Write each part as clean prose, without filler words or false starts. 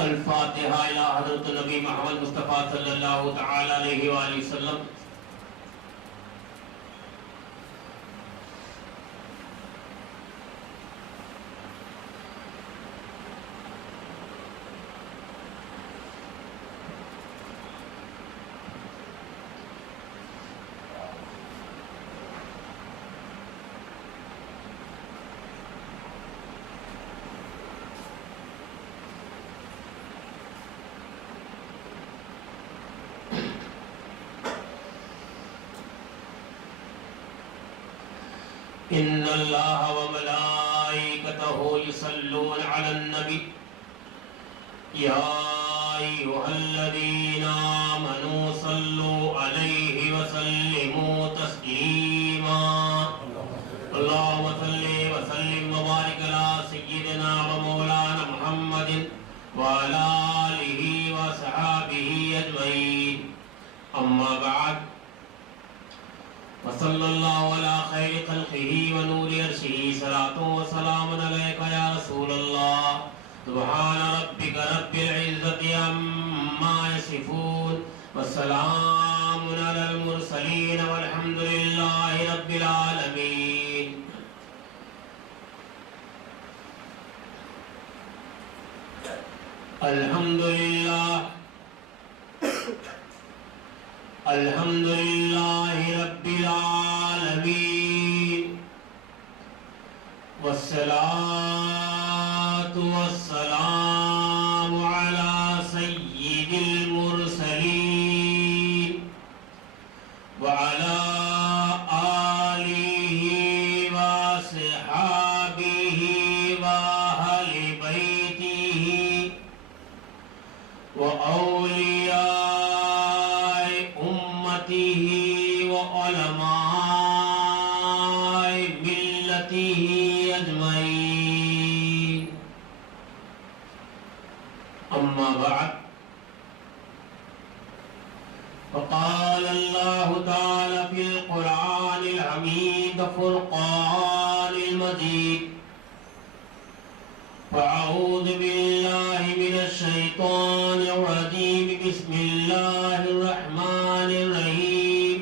الفاتحہ الی حضرت نبی محمد مصطفیٰ صلی اللہ تعالی علیہ وآلہ وسلم۔ ان اللہ وملائکتہ یصلون علی النبی یا ایھا الذین آمنوا صلوا علیہ وسلموا تسلیما۔ اللہم صلی وسلم وبارک علی سیدنا و مولانا محمد وعلی آلہ وصحابہ اجمعین، اما بعد، وصلی اللہ علی خیر خلقہ ونور عرشہ، صلاۃ و سلام علیک یا رسول اللہ۔ سبحان ربک رب العزۃ عما یصفون والسلام علی المرسلین والحمد للہ رب العالمین۔ الحمدللہ الحمدللہ رب العالمین، والصلاة والسلام علی سید المرسلین وعلی آلہ وصحابہ وأہل بیتہ وأولیاء امتہ وعلماء ملتہ اجمعین، اما بعد، فقال اللہ تعالی فی القرآن الحمید فرقان المجید، فأعوذ باللہ من الشیطان الرجیم، بسم اللہ الرحمن الرحیم،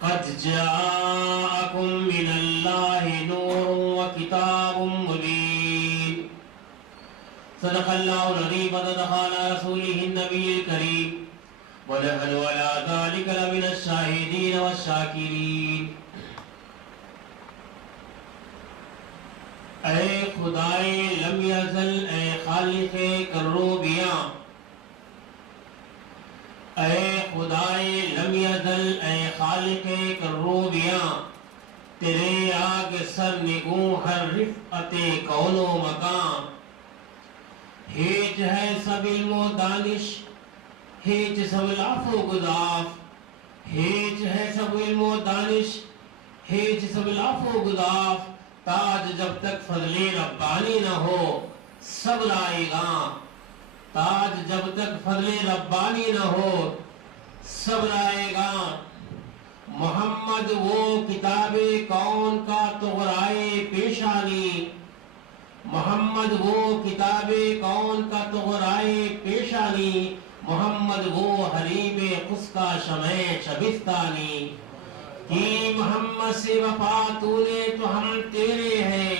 قد جاءکم من اللہ نور وکتاب مبین۔ صدق اللہ العظیم، وصدق علی رسولہ النبی الکریم، ونحن علی ذلک لمن الشاہدین والشاکرین۔ اے خدائے لم یزل، اے خالق کروبیاں، اے خدائے لم یزل، اے خالق کروبیاں، تیرے آگ سر نگوں ہر رفعت کون و مکان، ہیچ ہے سب علم و دانش، ہیچ سب لاف و گداف، ہیچ ہے سب علم و دانش، ہیچ سب لاف و گداف، تاج جب تک فضل ربانی نہ ہو صبر آئے گا، تاج جب تک فضل ربانی نہ ہو صبر آئے گا۔ محمد وہ کتاب کون کا طغرائے پیشانی، محمد وہ کتاب کون کا طغرائے پیشانی، محمد وہ حریب قدس کا شمع شبستانی۔ کی محمد سے وفا تو نے تو ہم تیرے ہیں،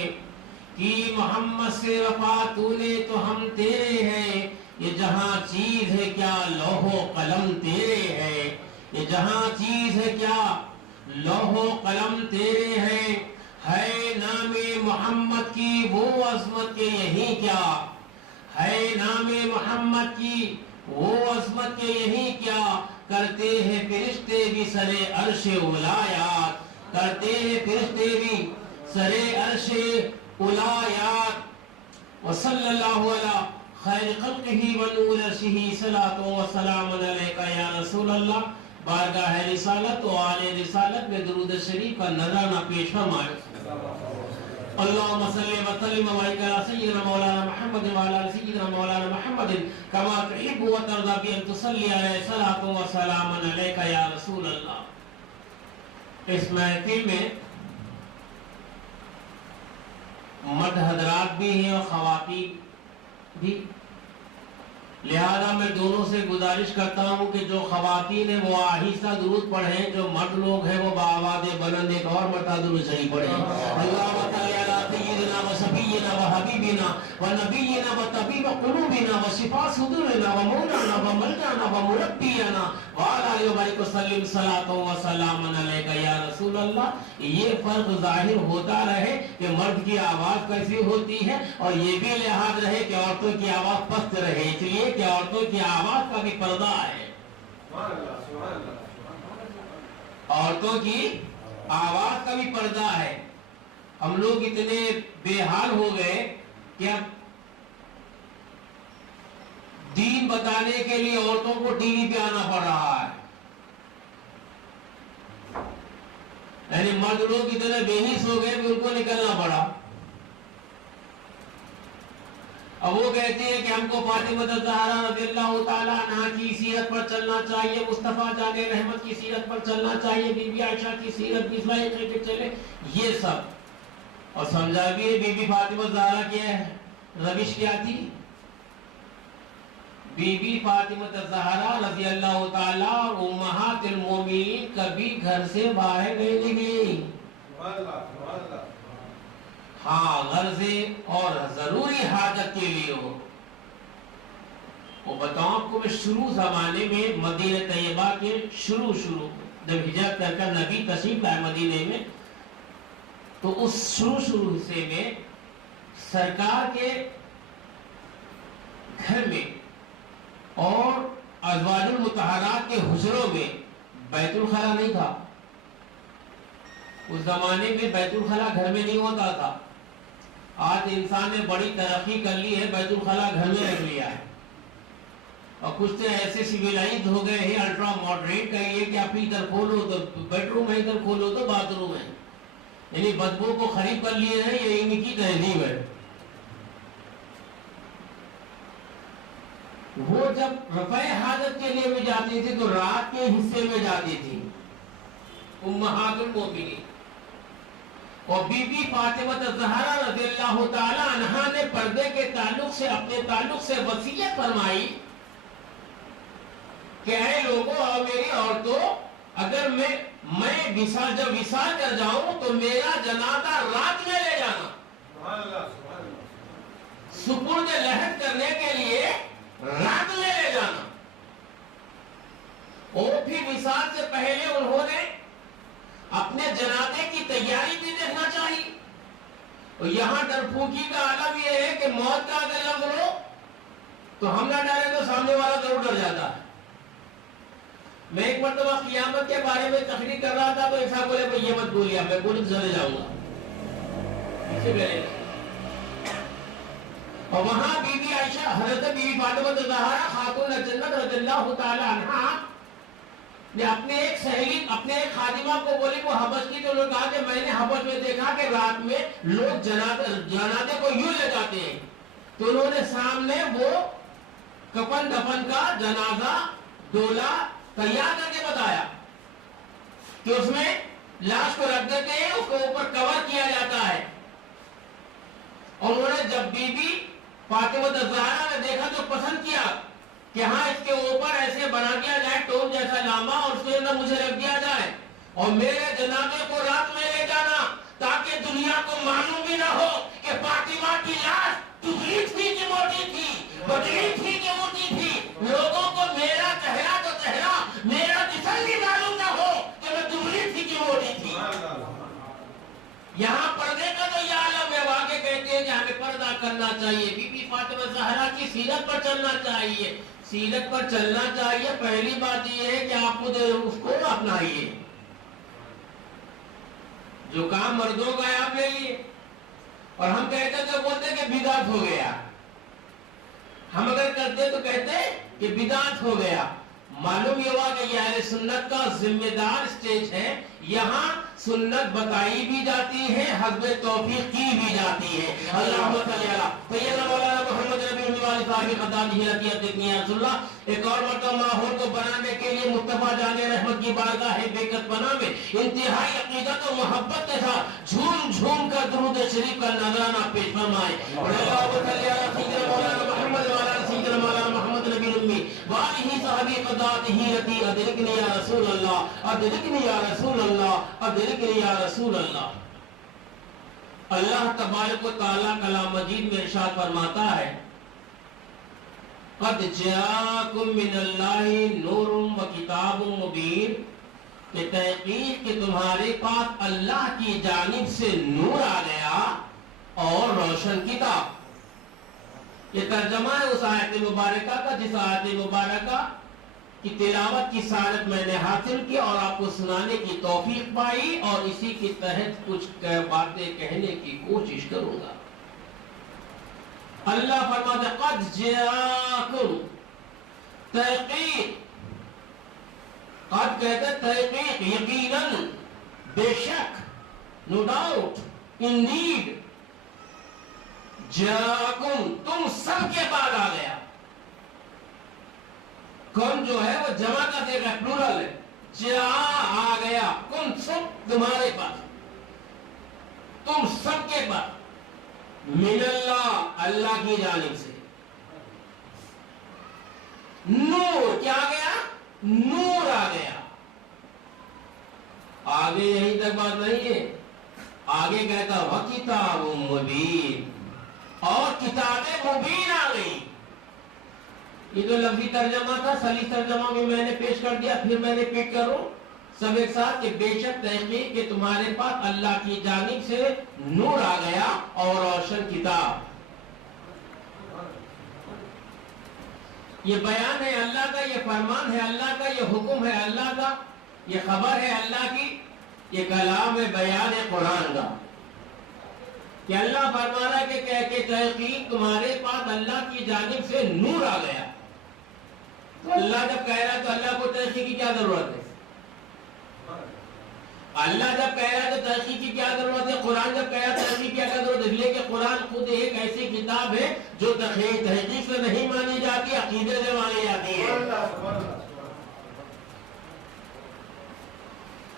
کی محمد سے وفا تو نے تو ہم تیرے ہیں، یہ جہاں چیز ہے کیا لوح و قلم تیرے ہے، یہ جہاں چیز ہے کیا لوح و قلم تیرے ہیں۔ ہے نام محمد کی وہ عظمت کے یہی کیا، ہے نام محمد کی وہ عظمت کے یہی کیا، کرتے ہیں فرشتے بھی سر عرش ولایات، کرتے ہیں فرشتے بھی سر عرش ولایات۔ وصلی اللہ علی خیر خلقہ ونور عرشہ، صلاۃ و سلام علیک یا رسول اللہ۔ بارگاہ رسالت و آل رسالت میں درود شریف کا نذرانہ پیش فرمائے۔ اللہم صلی وسلم وبارک علی سیدنا مولانا محمد وعلی آل سیدنا مولانا محمد کما تحب و ترضی بان تصلی علیہ صلاۃ و سلام علیک یا رسول اللہ۔ اس محفل میں مرد حضرات بھی ہیں اور خواتین، بھی. لہذا میں دونوں سے گزارش کرتا ہوں کہ جو خواتین ہیں وہ آہستہ درود پڑھیں، جو مرد لوگ ہیں وہ بآواز بلند ایک اور مرتبہ درود شریف پڑھیں. اللہم صلی علی سیدنا و شفیعنا و حبیبنا و نبینا و طبیب قلوبنا و شفاء صدورنا و مولانا و ملجانا و مربینا و علی آلہ وبارک وسلم صلاۃ و سلام علیک یا رسول اللہ. یہ فرق ظاہر ہوتا رہے کہ مرد کی آواز کیسی ہوتی ہے، اور یہ بھی لحاظ رہے کہ عورتوں کی آواز پست رہے، اس لیے کہ عورتوں کی آواز کا بھی پردہ ہے. عورتوں کی آواز کا بھی پردہ ہے. ہم لوگ اتنے بے حال ہو گئے کہ اب دین بتانے کے لیے عورتوں کو ٹی وی پہ آنا پڑ رہا ہے. یعنی مرد لوگ اتنے بے حس ہو گئے کہ ان کو نکلنا پڑا. اب وہ کہتے ہیں کہ ہم کو فاطمہ الزہرا رضی اللہ تعالیٰ عنہا کی سیرت پر چلنا چاہیے، مصطفیٰ جان رحمت کی سیرت پر چلنا چاہیے، بی بی عائشہ کی سیرت بھی اسماعیل کے چلے، یہ سب. اور سمجھا بھی ہے بی بی فاطمہ الزہرا کیا ہے، روش کیا تھی. بی بی فاطمہ الزہرا رضی اللہ تعالیٰ اور امہات المومنین کبھی گھر سے باہر نہیں نکلی. ہاں غرضے اور ضروری حاجت کے لیے ہو. وہ بتاؤں آپ کو، میں شروع زمانے میں مدینہ طیبہ کے شروع جب ہجرت کر کر نبی تشریف لائے مدینے میں، تو اس شروع حصے میں سرکار کے گھر میں اور ازواج المطہرات کے حجروں میں بیت الخلا نہیں تھا. اس زمانے میں بیت الخلا گھر میں نہیں ہوتا تھا. آج انسان نے بڑی ترقی کر لی ہے، بیت الخلا گھر میں رکھ لیا ہے. اور کچھ تو ایسے سیویلائزڈ ہو گئے ہیں، الٹرا ماڈرن کہیے کہ آپ ادھر کھولو تو بیڈ روم ہے، ادھر کھولو تو باتھ روم ہے. یعنی بدبو کو خرید کر لیے ہیں، یہ ان کی تہذیب ہے. وہ جب رفع حاجت کے لیے بھی جاتی تھی تو رات کے حصے میں جاتی تھی امہات المومنین. اور بی بی فاطمہ الزہرا رضی اللہ تعالی عنہا نے پردے کے تعلق سے اپنے تعلق سے وصیت فرمائی کہ اے لوگوں اور میری عورتوں، اگر میں جب وصال کر جاؤں تو میرا جنازہ رات میں لے جانا. سپرد لحد کرنے کے لیے رات میں لے جانا. اور پھر وصال سے پہلے انہوں نے اپنے جنازے کی تیاری بھی دیکھنا چاہیے. اور یہاں ڈرپھوکی کا عالم یہ ہے کہ موت کا اگر لفظ ہو تو ہم نہ ڈرے تو سامنے والا ضرور ڈر جاتا ہے. میں ایک مرتبہ قیامت کے بارے میں تقریر کر رہا تھا تو ایک صاحب بولے یہ مت بولیا، میں بولوں چلے جاؤں گا. اور وہاں بی بی عائشہ حضرت بی بی فاطمہ الزہرا خاتون جنت رضی اللہ تعالی عنہا نے اپنے ایک سہیلی، اپنے ایک خادمہ کو بولی وہ حبش کی، تو انہوں نے کہا کہ میں نے حبش میں دیکھا کہ رات میں لوگ جنازے کو یوں لے جاتے ہیں. تو انہوں نے سامنے وہ کفن دفن کا جنازہ ڈولا تیار کر کے بتایا کہ اس میں لاش کو رکھ دیتے ہیں، اس کو اوپر کور کیا جاتا ہے. اور انہوں نے جب بی بی فاطمہ الزہرا نے دیکھا تو پسند کیا کہ ہاں اس کے اوپر ایسے بنا دیا جائے ٹون جیسا لاما، اور اس کے اندر مجھے رکھ دیا جائے اور میرے جنازے کو رات میں لے جانا، تاکہ دنیا کو معلوم بھی نہ ہو کہ فاطمہ کی لاش ٹکڑی تھی کہ موٹی تھی، پتلی تھی کہ موٹی تھی. لوگوں کو میرا چہرہ تو چہرہ، میرا جسم بھی معلوم نہ ہو کہ میں ٹکڑی تھی کہ موٹی تھی. یہاں پردے کا تو یہ عالم ہے. واقع کہتے ہیں کہ ہمیں پردہ کرنا چاہیے، بی بی فاطمہ الزہرا کی سیرت پر چلنا چاہیے. سیرت پر چلنا چاہیے. پہلی بات یہ ہے کہ آپ خود اس کو اپنائیے. جو کام مردوں کا ہے آپ لے لیے. اور ہم کہتے تو بولتے کہ بدعت ہو گیا. ہم اگر کرتے تو کہتے کہ بدعت ہو گیا. معلوم یہ ہوا کہ یہ اہل سنت کا ذمہ دار سٹیج ہے. یہاں سنت بتائی بھی جاتی ہے، حسب توفیق کی بھی جاتی ہے. اللہم صلی علی سیدنا مولانا محمد ربی اللہ صاحب خدامہ رضیت اتنی رسول اللہ. ایک اور مرتبہ ماحول کو بنانے کے لیے مصطفیٰ جان رحمت کی بارگاہ بیکت بنا میں انتہائی عقیدت و محبت کے ساتھ جھوم جھوم کر درود شریف کا نذرانہ پیش فرمائے. اور اللہم صلی علی سیدنا مولانا محمد وسلم علی محمد نبی الامی وآلہ صحابی قداتہ رتی ادرکنی یا رسول اللہ ادرکنی یا رسول اللہ ادرکنی یا رسول اللہ. اللہ تبارک و تعالیٰ کلام مجید میں ارشاد فرماتا ہے قد جاءکم من اللہ نور و کتاب مبین، کہ تحقیق کہ تمہارے پاس اللہ کی جانب سے نور آ گیا اور روشن کتاب. یہ ترجمہ ہے اس آیت مبارکہ کا جس آیت مبارکہ کی تلاوت کی سعادت میں نے حاصل کی اور آپ کو سنانے کی توفیق پائی، اور اسی کے تحت کچھ باتیں کہنے کی کوشش کروں گا. اللہ فرماتا ہے قد جاءکم، تحقیق، قد کہتے ہیں تحقیق، یقیناً، بے شک، نو ڈاؤٹ، انڈیڈ، جاءکم، تم سب کے بعد آ گیا. کم جو ہے وہ جمع کا دیکھا پلورل ہے، جاء آ گیا، کم سب تمہارے پاس، تم سب کے پاس، من اللہ، اللہ کی جانب سے. نور کیا آ گیا؟ نور آ گیا. آگے یہیں تک بات نہیں ہے، آگے کہتا وَكِتَابٌ مُبِينٌ، اور کتاب مبین آ گئی. یہ تو لفظی ترجمہ تھا، صحیح ترجمہ بھی میں نے پیش کر دیا، پھر میں نے پیش کروں سب ایک ساتھ کہ بے شک تحقیق کہ تمہارے پاس اللہ کی جانب سے نور آ گیا اور روشن کتاب. یہ بیان ہے اللہ کا، یہ فرمان ہے اللہ کا، یہ حکم ہے اللہ کا، یہ خبر ہے اللہ کی، یہ کلام ہے، بیان ہے قرآن کا کہ اللہ فرما رہا ہے کہ کہہ کے تحقیق تمہارے پاس اللہ کی جانب سے نور آ گیا. تو اللہ جب کہہ رہا ہے تو اللہ کو تحقیق کی کیا ضرورت ہے؟ اللہ جب کہہ رہا ہے تو تحقیق کی کیا ضرورت ہے؟ قرآن جب کہہ رہا ہے تحقیق کی کیا ضرورت ہے؟ اس لیے کہ قرآن خود ایک ایسی کتاب ہے جو تحقیق سے نہیں مانی جاتی، عقیدے سے مانی جاتی ہے.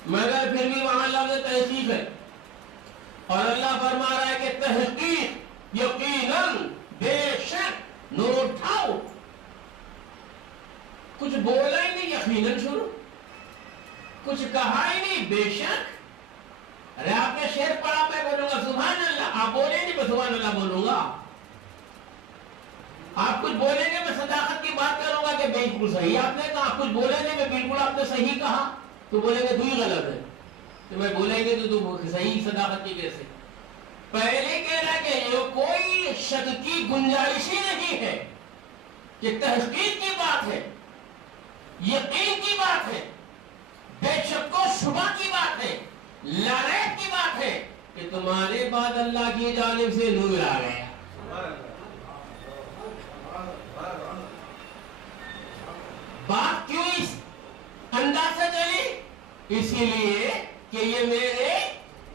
مگر پھر بھی وہاں لفظ تحقیق ہے، اور اللہ فرما رہا ہے کہ تحقیق، یقیناً، بے شک، نو ڈاؤٹ. کچھ بولا ہی نہیں، یقیناً شروع، کچھ کہا ہی نہیں، بے شک. ارے آپ نے شعر پڑھا، میں بولوں گا سبحان اللہ، آپ بولیں نہیں، میں سبحان اللہ بولوں گا. آپ کچھ بولیں گے، میں صداقت کی بات کروں گا کہ بالکل صحیح آپ نے کہا. کچھ بولیں گے، میں بالکل آپ نے صحیح کہا، تو بولیں گے تو ہی غلط ہے. تو میں بولیں گے تو صحیح صداقت کی کیسے؟ پہلے کہہ رہا کہ یہ کوئی شک کی گنجائش ہی نہیں ہے، کہ تحقیق کی بات ہے، یقین کی بات ہے، بے شک و شبہ کی بات ہے، لا ریب کی بات ہے کہ تمہارے بعد اللہ کی جانب سے نور آ گیا. بات کیوں اس انداز سے چلی؟ اسی لیے کہ یہ میرے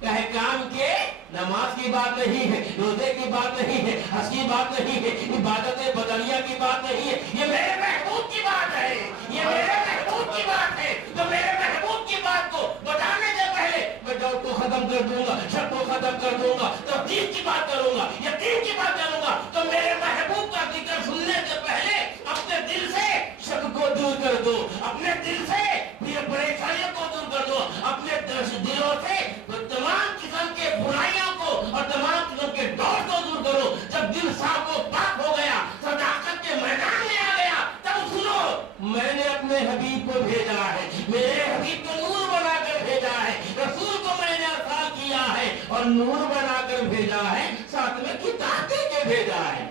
احکام کے نماز کی بات نہیں ہے، روزے کی بات نہیں ہے، حج کی بات نہیں ہے، عبادت بدلیہ کی بات نہیں ہے، یہ میرے محبوب کی بات ہے. یہ میرے محبوب کی بات ہے. تو میرے محبوب کی بات کو بتانے سے پہلے میں ڈاؤٹ کو ختم کر دوں گا، شک کو ختم کر دوں گا، توحید کی بات کروں گا، یقین کی بات کروں گا. تو میرے محبوب کا ذکر سننے سے پہلے اپنے دل سے شک کو دور کر دو، اپنے دل سے پریشانیوں کو دور کر دو، اپنے دلوں سے تمام قسم کے برائیوں کو اور تمام قسم کے ڈور کو دور کرو. جب دل صاف و پاک ہو گیا، صداقت کے میدان میں آ گیا، تب سنو میں نے اپنے حبیب کو بھیجا ہے، میرے حبیب کو نور بنا کر بھیجا ہے، رسول کو میں نے ارسال کیا ہے اور نور بنا کر بھیجا ہے، ساتھ میں کتاب دے کے بھیجا ہے.